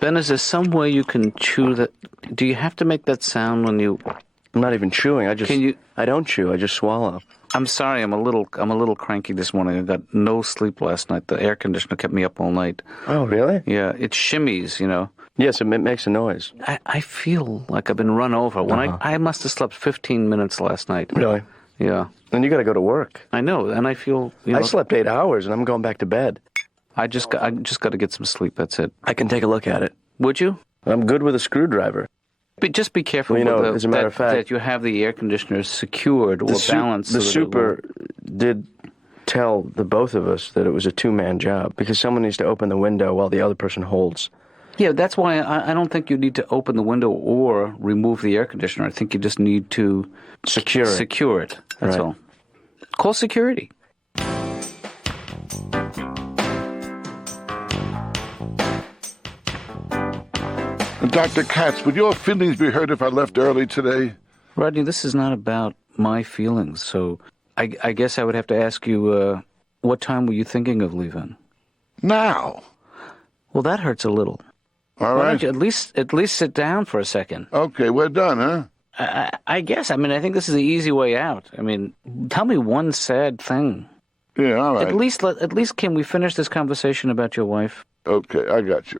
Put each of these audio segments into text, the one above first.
Ben, is there some way you can chew that? Do you have to make that sound when you... I'm not even chewing. I don't chew. I just swallow. I'm sorry. I'm a little cranky this morning. I got no sleep last night. The air conditioner kept me up all night. Oh, really? Yeah, it shimmies, you know. Yes, it makes a noise. I feel like I've been run over. When I must have slept 15 minutes last night. Really? Yeah. Then you got to go to work. I know, and I feel... I slept 8 hours, and I'm going back to bed. I just got to get some sleep. That's it. I can take a look at it. Would you? I'm good with a screwdriver. But just be careful as a matter of fact, that you have the air conditioner secured or balanced. The super did tell the both of us that it was a two-man job because someone needs to open the window while the other person holds. Yeah, that's why I don't think you need to open the window or remove the air conditioner. I think you just need to secure it. That's all. Call security. Dr. Katz, would your feelings be hurt if I left early today? Rodney, this is not about my feelings, so I guess I would have to ask you, what time were you thinking of leaving? Now. Well, that hurts a little. All Why right. don't you at least sit down for a second? Okay, we're done, huh? I guess. I mean, I think this is the easy way out. I mean, tell me one sad thing. Yeah, all right. At least can we finish this conversation about your wife? Okay, I got you.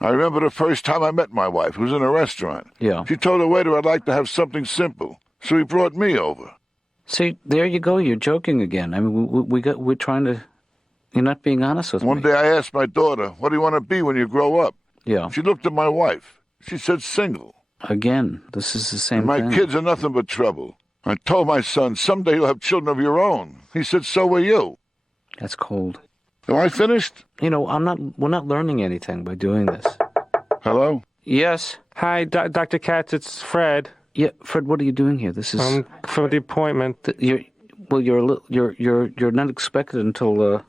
I remember the first time I met my wife. It was in a restaurant. Yeah. She told the waiter I'd like to have something simple, so he brought me over. See, there you go. You're joking again. I mean, we're trying to... You're not being honest with me. One day I asked my daughter, what do you want to be when you grow up? Yeah. She looked at my wife. She said single. Again, this is the same My thing. kids are nothing but trouble. I told my son, someday you'll have children of your own. He said, so will you. That's cold. Am I finished? You know, we're not learning anything by doing this. Hello? Yes. Hi, Dr. Katz, it's Fred. Yeah, Fred, what are you doing here? This is... for the appointment. You're not expected until...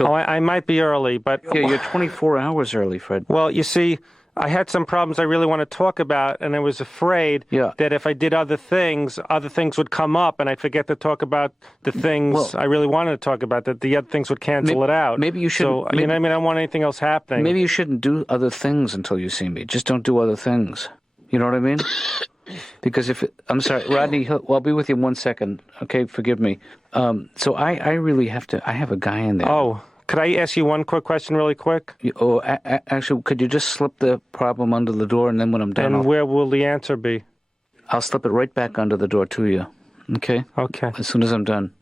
Oh, I might be early, but... Yeah, you're 24 hours early, Fred. Well, you see, I had some problems I really want to talk about, and I was afraid that if I did other things would come up, and I'd forget to talk about the things I really wanted to talk about, that the other things would cancel it out. Maybe you shouldn't... So, I don't want anything else happening. Maybe you shouldn't do other things until you see me. Just don't do other things. You know what I mean? Because I'm sorry, Rodney, I'll be with you in 1 second. Okay, forgive me. So I really have to... I have a guy in there. Oh, could I ask you one quick question really quick? Actually, could you just slip the problem under the door, and then when I'm done... And where will the answer be? I'll slip it right back under the door to you. Okay? Okay. As soon as I'm done.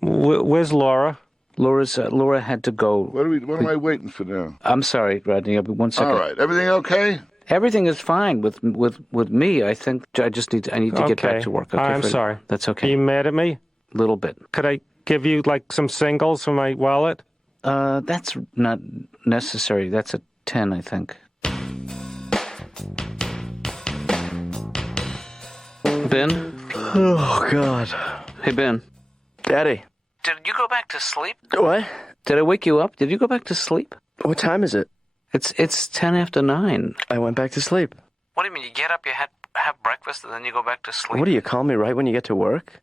Where's Laura? Laura had to go. What am I waiting for now? I'm sorry, Rodney. I'll be 1 second. All right. Everything okay? Everything is fine with me. I think I need to get back to work. Okay, I'm Fred? sorry. That's okay. Are you mad at me? A little bit. Could I give you, some singles from my wallet? That's not necessary. That's a 10, I think. Ben? Oh, God. Hey, Ben. Daddy. Did you go back to sleep? What? Did I wake you up? Did you go back to sleep? What time is it? It's 10 after 9. I went back to sleep. What do you mean? You get up, you have breakfast, and then you go back to sleep? What do you call me right when you get to work?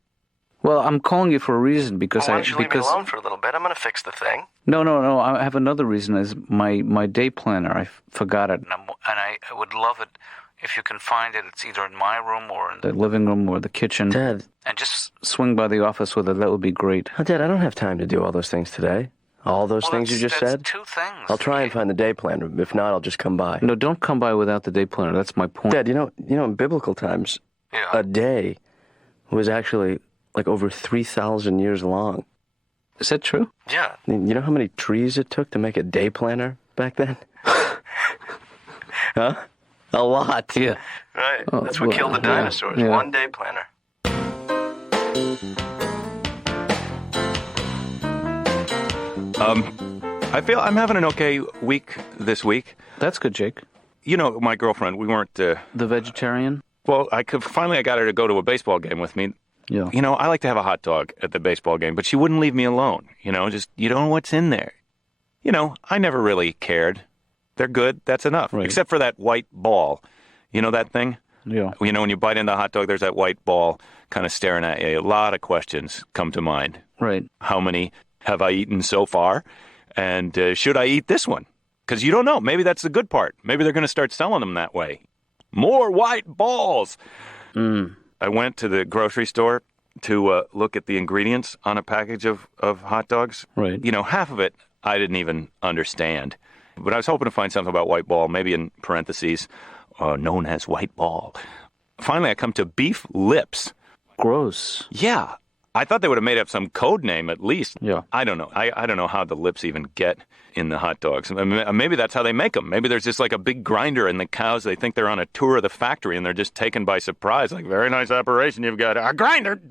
Well, I'm calling you for a reason because Why don't you leave me alone for a little bit? I'm going to fix the thing. No. I have another reason. Is my day planner. I forgot it, and I would love it if you can find it. It's either in my room or in the living room or the kitchen. Dad. And just swing by the office with it. That would be great. Oh, Dad, I don't have time to do all those things today. All those things you just said? That's 2 things. I'll try and find the day planner. If not, I'll just come by. No, don't come by without the day planner. That's my point. Dad, you know, in biblical times, a day was actually over 3,000 years long. Is that true? Yeah. You know how many trees it took to make a day planner back then? Huh? A lot. Yeah. Right. That's what killed the dinosaurs. Yeah. One day planner. I feel I'm having an okay week this week. That's good, Jake. You know, my girlfriend, we weren't... The vegetarian? Well, I got her to go to a baseball game with me. Yeah. You know, I like to have a hot dog at the baseball game, but she wouldn't leave me alone. You know, just, you don't know what's in there. You know, I never really cared. They're good, that's enough. Right. Except for that white ball. You know that thing? Yeah. You know, when you bite into a hot dog, there's that white ball kind of staring at you. A lot of questions come to mind. Right. How many have I eaten so far? And should I eat this one? Because you don't know. Maybe that's the good part. Maybe they're going to start selling them that way. More white balls. I went to the grocery store to look at the ingredients on a package of hot dogs. Right. You know, half of it I didn't even understand. But I was hoping to find something about white ball, maybe in parentheses, known as white ball. Finally, I come to beef lips. Gross. Yeah. I thought they would have made up some code name at least. Yeah. I don't know. I don't know how the lips even get in the hot dogs. Maybe that's how they make them. Maybe there's just like a big grinder and the cows, they think they're on a tour of the factory and they're just taken by surprise. Like, very nice operation. You've got a grinder.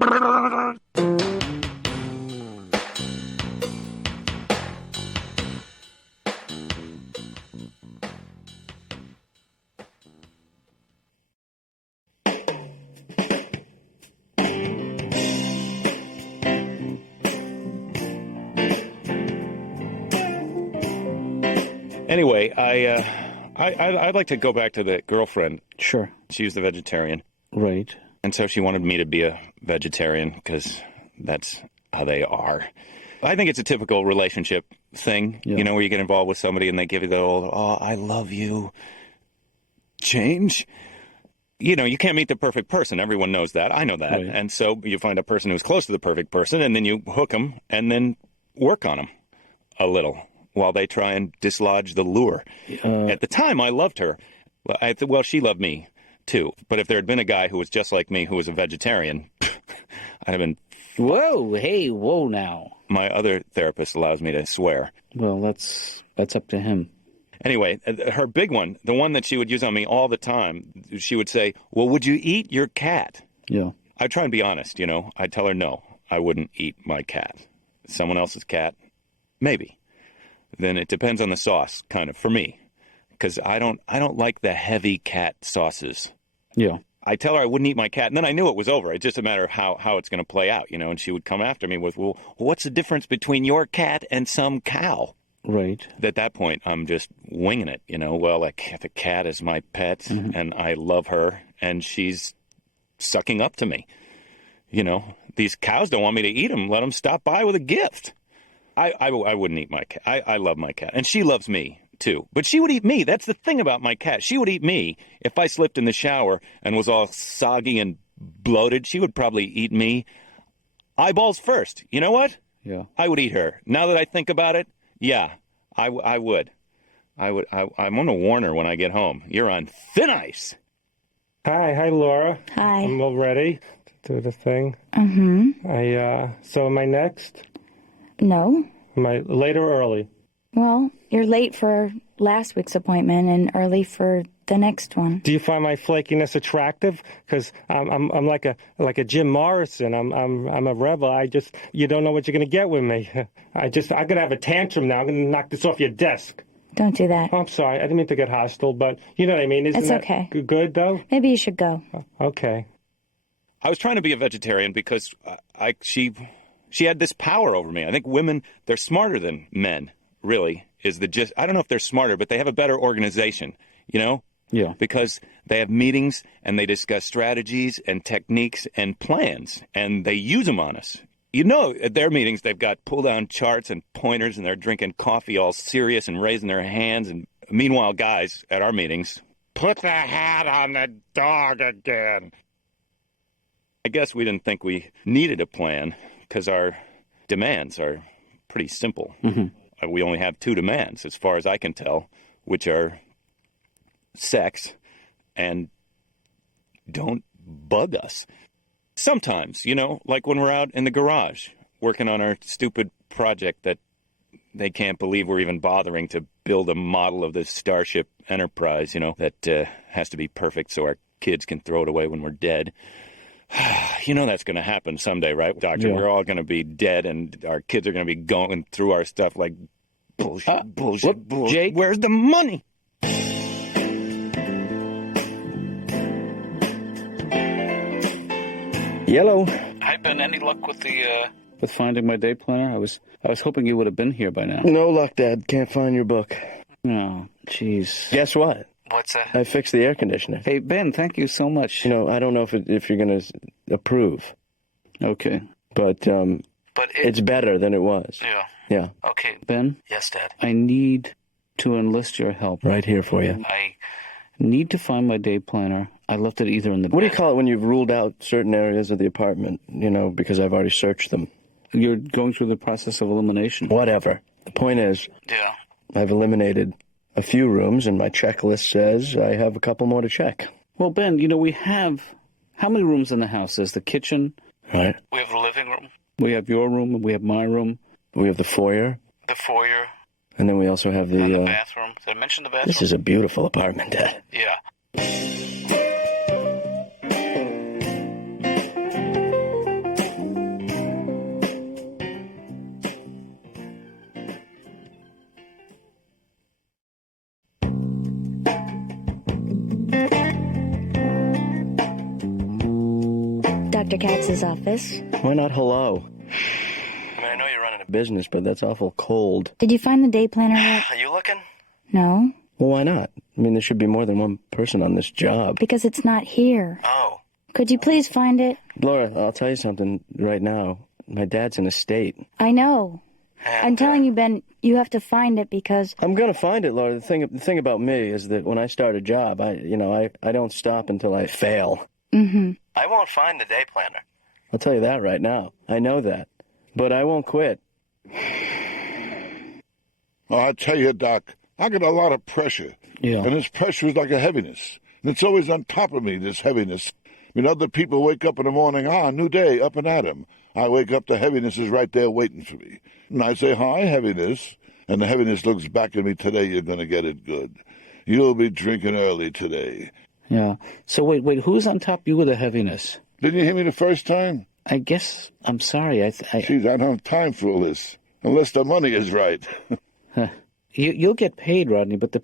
Anyway, I'd like to go back to the girlfriend. Sure. She was the vegetarian. Right. And so she wanted me to be a vegetarian because that's how they are. I think it's a typical relationship thing, you know, where you get involved with somebody and they give you the old, oh, I love you, change. You know, you can't meet the perfect person. Everyone knows that. I know that. Right. And so you find a person who's close to the perfect person and then you hook them and then work on them a little while they try and dislodge the lure. At the time, I loved her. Well, she loved me, too. But if there had been a guy who was just like me, who was a vegetarian, I'd have been... Whoa, hey, whoa now. My other therapist allows me to swear. Well, that's up to him. Anyway, her big one, the one that she would use on me all the time, she would say, well, would you eat your cat? Yeah. I'd try and be honest, you know. I'd tell her, no, I wouldn't eat my cat. Someone else's cat? Maybe. Then it depends on the sauce, kind of, for me. Because I don't like the heavy cat sauces. Yeah. I tell her I wouldn't eat my cat, and then I knew it was over. It's just a matter of how it's going to play out, you know, and she would come after me with, well, what's the difference between your cat and some cow? Right. At that point, I'm just winging it, you know. Well, like, the cat is my pet, and I love her, and she's sucking up to me. You know, these cows don't want me to eat them. Let them stop by with a gift. I wouldn't eat my cat. I love my cat. And she loves me, too. But she would eat me. That's the thing about my cat. She would eat me. If I slipped in the shower and was all soggy and bloated, she would probably eat me eyeballs first. You know what? Yeah. I would eat her. Now that I think about it, yeah, I would. I'm going to warn her when I get home. You're on thin ice. Hi, Laura. Hi. I'm all ready to do the thing. So am I next? No. Am I late or early? Well, you're late for last week's appointment and early for the next one. Do you find my flakiness attractive? Because I'm like a Jim Morrison. I'm a rebel. You don't know what you're gonna get with me. I'm gonna have a tantrum now. I'm gonna knock this off your desk. Don't do that. Oh, I'm sorry. I didn't mean to get hostile, but you know what I mean. Isn't it's okay. That good though? Maybe you should go. Okay. I was trying to be a vegetarian because she had this power over me. I think women, they're smarter than men, really, is the gist. I don't know if they're smarter, but they have a better organization, you know? Yeah. Because they have meetings and they discuss strategies and techniques and plans, and they use them on us. You know, at their meetings, they've got pull-down charts and pointers, and they're drinking coffee all serious and raising their hands. And meanwhile, guys, at our meetings, put the hat on the dog again. I guess we didn't think we needed a plan because our demands are pretty simple. We only have two demands, as far as I can tell, which are sex and don't bug us. Sometimes, you know, like when we're out in the garage working on our stupid project that they can't believe we're even bothering to build a model of the Starship Enterprise, you know, that has to be perfect so our kids can throw it away when we're dead. You know that's going to happen someday, right, Doctor? Yeah. We're all going to be dead, and our kids are going to be going through our stuff like bullshit. Jake, where's the money? Yellow. Hi, Ben. Any luck with with finding my day planner? I was hoping you would have been here by now. No luck, Dad. Can't find your book. Oh, jeez. Guess what? What's that? I fixed the air conditioner. Hey, Ben, thank you so much. You know, I don't know if you're going to approve. Okay. But it's better than it was. Yeah. Yeah. Okay, Ben? Yes, Dad. I need to enlist your help. Right here for you. I need to find my day planner. I left it either in the... What do you call it when you've ruled out certain areas of the apartment, because I've already searched them? You're going through the process of elimination. Whatever. The point is, Yeah. I've eliminated a few rooms, and my checklist says I have a couple more to check. Well, Ben, we have... How many rooms in the house? There's the kitchen. Right. We have the living room. We have your room, and we have my room. We have the foyer. The foyer. And then we also have the... And the bathroom. Did I mention the bathroom? This is a beautiful apartment, Dad. Yeah. Dr. Katz's office. Why not hello? I know you're running a business, but that's awful cold. Did you find the day planner yet? Are you looking? No. Well, why not? There should be more than one person on this job. Because it's not here. Oh. Could you please find it? Laura, I'll tell you something right now. My dad's in a state. I know. I'm telling you, Ben, you have to find it because... I'm going to find it, Laura. The thing about me is that when I start a job, I don't stop until I fail. Mm-hmm. I won't find the day planner. I'll tell you that right now. I know that. But I won't quit. Oh, I tell you, Doc, I get a lot of pressure. Yeah. And this pressure is like a heaviness. And it's always on top of me, this heaviness. Other people wake up in the morning, new day, up and at 'em. I wake up, the heaviness is right there waiting for me. And I say, hi, heaviness. And the heaviness looks back at me, today you're going to get it good. You'll be drinking early today. Yeah. So wait, who's on top of you with the heaviness? Didn't you hear me the first time? I guess, I'm sorry. Jeez, I don't have time for all this. Unless the money is right. You'll get paid, Rodney, but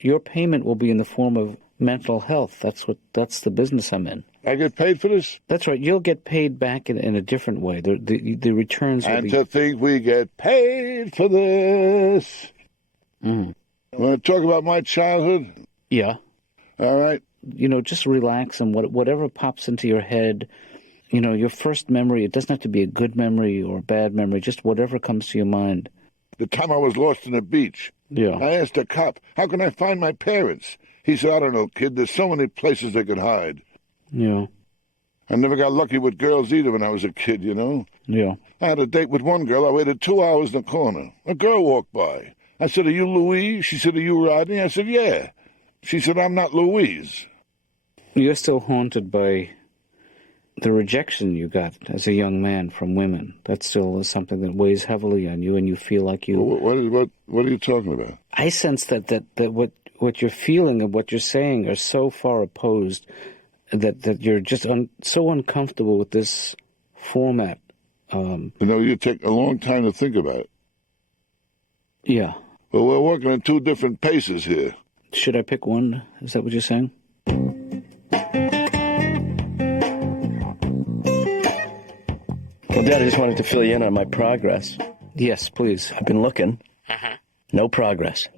your payment will be in the form of mental health. That's the business I'm in. I get paid for this? That's right. You'll get paid back in a different way. The returns will be... And to think we get paid for this. Mm. Want to talk about my childhood? Yeah. All right. Just relax, and whatever pops into your head, your first memory, it doesn't have to be a good memory or a bad memory, just whatever comes to your mind. The time I was lost in the beach. Yeah. I asked a cop, how can I find my parents? He said, I don't know, kid, there's so many places they could hide. Yeah. I never got lucky with girls either when I was a kid, Yeah. I had a date with one girl. I waited 2 hours in the corner. A girl walked by. I said, are you Louise? She said, are you Rodney? I said, yeah. She said, I'm not Louise. You're still haunted by the rejection you got as a young man from women. That still is something that weighs heavily on you, and you feel like you... What are you talking about? I sense that what you're feeling and what you're saying are so far opposed that you're just so uncomfortable with this format. You take a long time to think about it. Yeah. Well, we're working on two different paces here. Should I pick one? Is that what you're saying? Well, Dad, I just wanted to fill you in on my progress. Yes, please. I've been looking. Mm-hmm. No progress.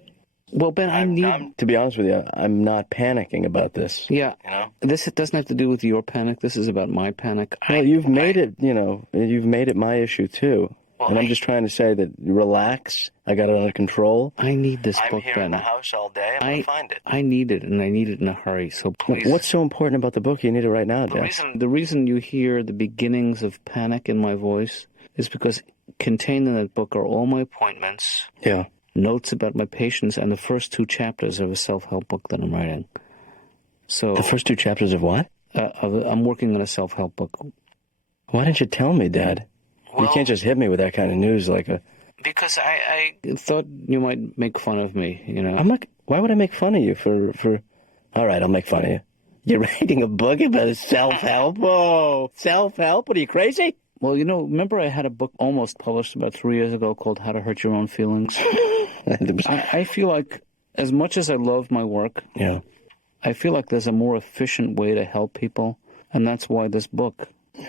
Well, Ben, to be honest with you, I'm not panicking about this. Yeah. This doesn't have to do with your panic. This is about my panic. Well, you've made it my issue, too. Well, and I'm just trying to say that relax. I got it under control. I need this book, Ben. I'm here in the house all day. I'm going to find it. I need it, and I need it in a hurry, so please. What's so important about the book you need it right now, Dad? The reason you hear the beginnings of panic in my voice is because contained in that book are all my appointments. Yeah. Notes about my patients, and the first 2 chapters of a self-help book that I'm writing. So the first 2 chapters of what? I'm working on a self-help book. Why didn't you tell me, Dad? Well, you can't just hit me with that kind of news like a... Because I thought you might make fun of me, I'm like, why would I make fun of you for... All right, I'll make fun of you. You're writing a book about self-help? Oh, self-help? What are you, crazy? Well, remember I had a book almost published about 3 years ago called How to Hurt Your Own Feelings? I feel like, as much as I love my work, yeah, I feel like there's a more efficient way to help people, and that's why this book.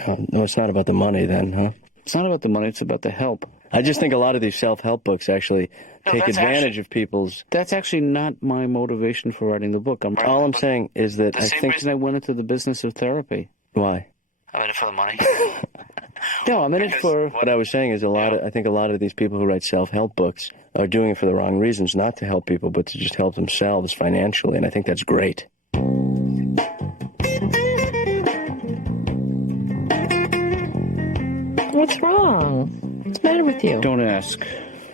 No, it's not about the money then, huh? It's not about the money, it's about the help. I just think a lot of these self-help books actually take advantage of people's... That's actually not my motivation for writing the book. All I'm saying is that I think... The same reason I went into the business of therapy. Why? I'm in it for the money. No, I'm in it for what I was saying is I think a lot of these people who write self-help books are doing it for the wrong reasons, not to help people, but to just help themselves financially, and I think that's great. What's wrong? What's the matter with you? Don't ask.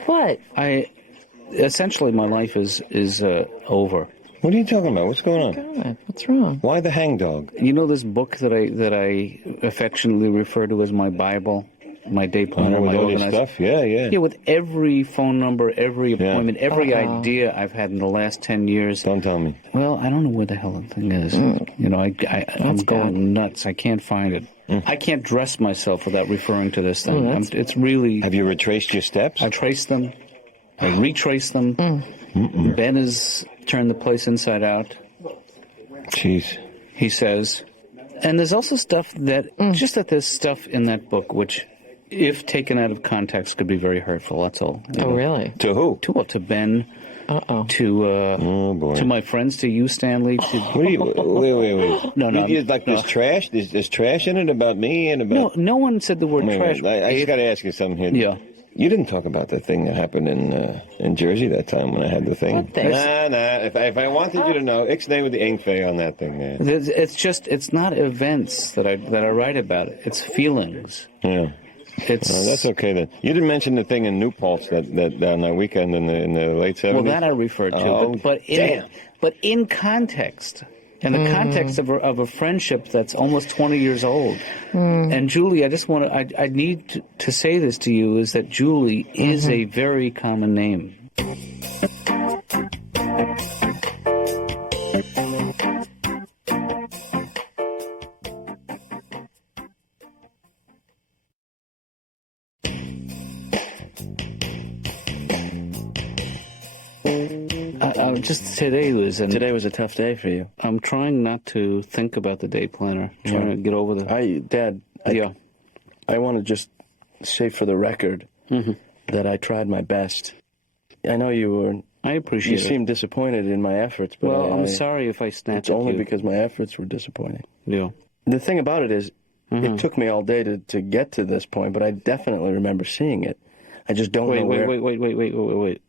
What? Essentially, my life is over. What are you talking about? What's going on? God, what's wrong? Why the hangdog? You know this book that I affectionately refer to as my Bible, my day planner, with my all your organizer? stuff? Yeah. Yeah, with every phone number, every appointment, every idea I've had in the last 10 years. Don't tell me. Well, I don't know where the hell the thing is. You know, I'm going nuts. I can't find it. I can't dress myself without referring to this thing. It's really... Have you retraced your steps? I traced them. I retraced them. Ben has turned the place inside out. Jeez. He says. And there's also stuff that, just that there's stuff in that book which, if taken out of context, could be very hurtful. That's all. Oh, really? To who? To Ben. To my friends, to you, Stanley. Wait. No. There's trash? There's trash in it about me and about... No one said the word trash. I just got to ask you something here. Yeah. You didn't talk about the thing that happened in Jersey that time when I had the thing. What thing? Nah. If I wanted you to know, ixnay with the inkfay on that thing, man. It's not events that I write about. It's feelings. Yeah. That's okay then. You didn't mention the thing in New Paltz that on that weekend in the late 70s? Well, that I referred to. But in context... In the context of a friendship that's almost 20 years old. And Julie, I need to say this to you, is that Julie is a very common name. Today was a tough day for you. I'm trying not to think about the day planner. Trying to get over Dad, I want to just say for the record that I tried my best. I know you were. I appreciate it. You seemed disappointed in my efforts, but I'm sorry if I snapped at you. It's only because my efforts were disappointing. Yeah. The thing about it is, it took me all day to get to this point, but I definitely remember seeing it. I just don't know where... Wait.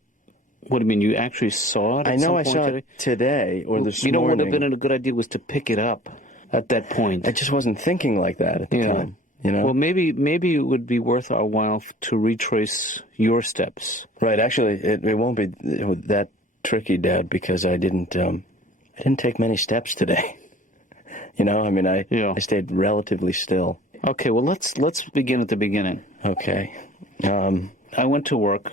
What do you mean? You actually saw it? I know I saw it today or this morning. You know what would have been a good idea was to pick it up at that point. I just wasn't thinking like that at the time. You know? Well, maybe it would be worth our while to retrace your steps. Right. Actually, it won't be that tricky, Dad, because I didn't take many steps today. You know, I mean, I stayed relatively still. Okay. Well, let's begin at the beginning. Okay. I went to work.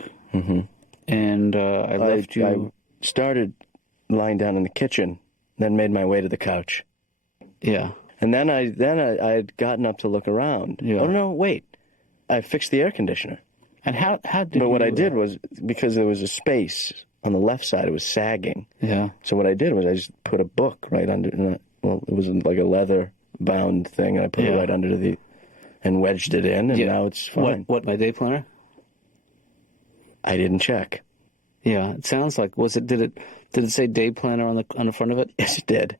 And I left you... I started lying down in the kitchen, then made my way to the couch. Yeah. And then I had gotten up to look around. Yeah. Oh, no, wait. I fixed the air conditioner. And how did But what I did was, because there was a space on the left side, it was sagging. Yeah. So what I did was I just put a book right under... Well, it was like a leather-bound thing, and I put it right under and wedged it in, and now it's fine. What, my day planner? I didn't check. Yeah, it sounds like. Did it say day planner on the front of it? Yes, it did.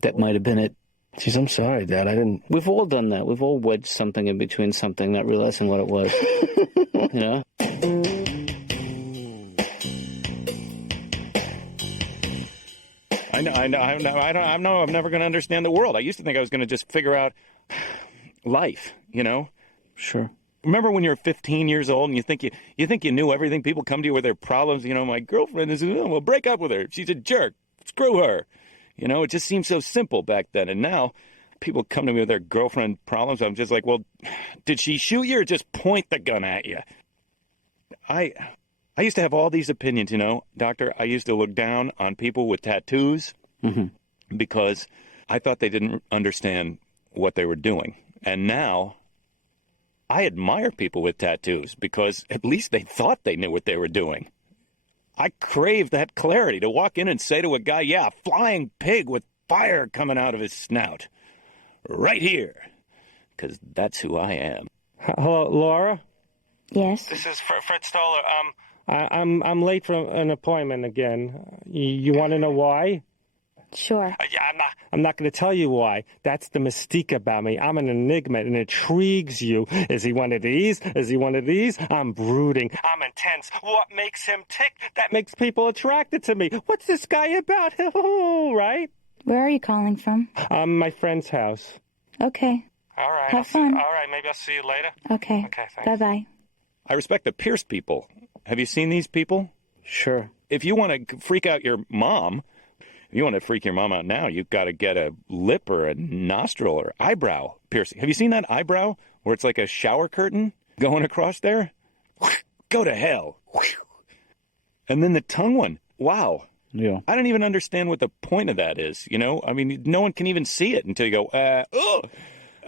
That might have been it. Jeez, I'm sorry, Dad. I didn't. We've all done that. We've all wedged something in between something, not realizing what it was. You know? I know I'm never going to understand the world. I used to think I was going to just figure out life, you know? Sure. Remember when you're 15 years old and you think you knew everything? People come to you with their problems. You know, my girlfriend is, well, break up with her. She's a jerk. Screw her. You know, it just seemed so simple back then. And now people come to me with their girlfriend problems. I'm just like, well, did she shoot you or just point the gun at you? I used to have all these opinions, you know, Doctor. I used to look down on people with tattoos because I thought they didn't understand what they were doing. And now I admire people with tattoos because at least they thought they knew what they were doing. I crave that clarity to walk in and say to a guy, yeah, flying pig with fire coming out of his snout. Right here. Because that's who I am. Hello, Laura? Yes? This is Fred Stoller. I'm late for an appointment again. You want to know why? Sure. Yeah, I'm not going to tell you why. That's the mystique about me. I'm an enigma, and it intrigues you. Is he one of these? Is he one of these? I'm brooding. I'm intense. What makes him tick? That makes people attracted to me. What's this guy about? Right? Where are you calling from? My friend's house. Okay. All right. Have fun. All right, maybe I'll see you later. Okay. Okay, thanks. Bye-bye. I respect the Pierce people. Have you seen these people? Sure. If you want to freak out your mom, if you want to freak your mom out now, you've got to get a lip or a nostril or eyebrow piercing. Have you seen that eyebrow where it's like a shower curtain going across there? Go to hell. And then the tongue one. Wow. Yeah. I don't even understand what the point of that is, you know? I mean, no one can even see it until you go, ugh.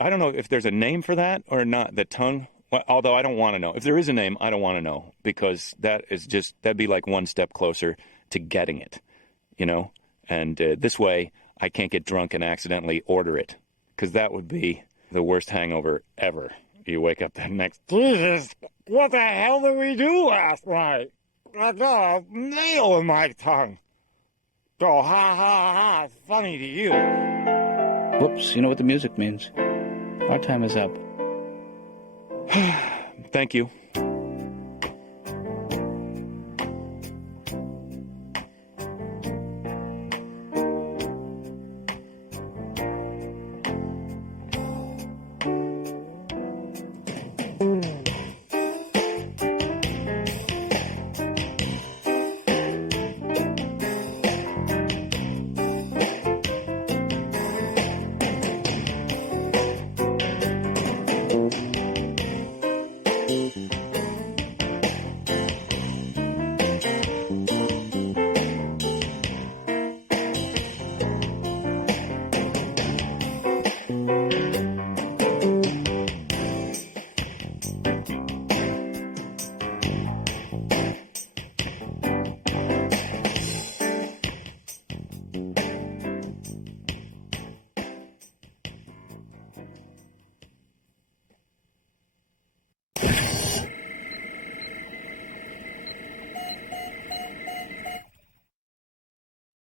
I don't know if there's a name for that or not, the tongue. Well, although I don't want to know. If there is a name, I don't want to know, because that'd be like one step closer to getting it, you know? And this way, I can't get drunk and accidentally order it, because that would be the worst hangover ever. You wake up the next, Jesus, what the hell did we do last night? I got a nail in my tongue. Oh, ha, ha, ha, it's funny to you. Whoops, you know what the music means. Our time is up. Thank you.